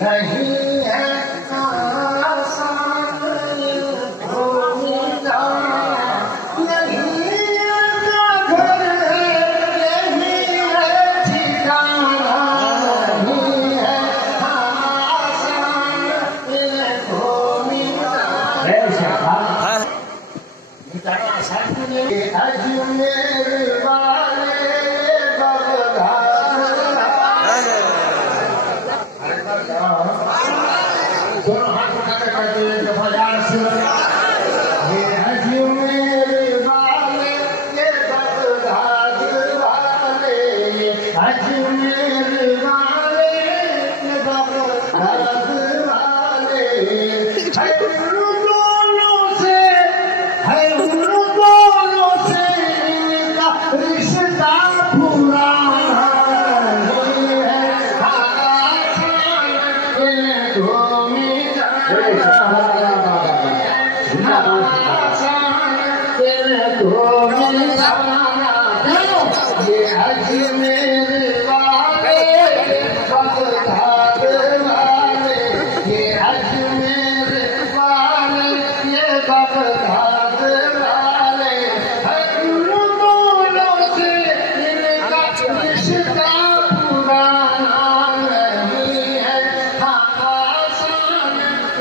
नहीं है आसान ढूंढना, नहीं अपना घर यही है ठिकाना, नहीं है आसान ढूंढना। अजमेर वाले दोनों हाथ उठा कर कहते हैं दफादार से ये अजमेर वाले, ये बगदाद वाले, ये अजमेर वाले, ये बगदाद वाले, है उन दोनों से, है उन दोनों से इनका रिश्ता पुराना, नहीं है आसान इनको ये अजमेर वाले बगदाद वाले, ये अजमेर वाले, ये बगदाद वाले, उन दोनों से इनका रिश्ता पुराना, नहीं है आसान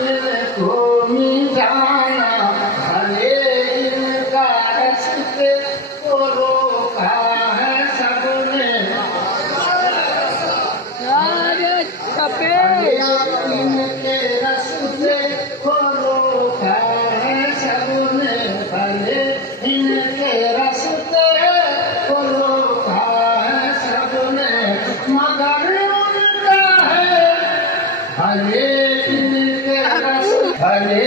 इनको मिटाना, भले इनका रस्ते को रोका है सबने, इनके रस्ते को रोका है सबने, भले इनके रस्ते को रोका है सबने, मगर उनका है भले इनके रस्ते, भले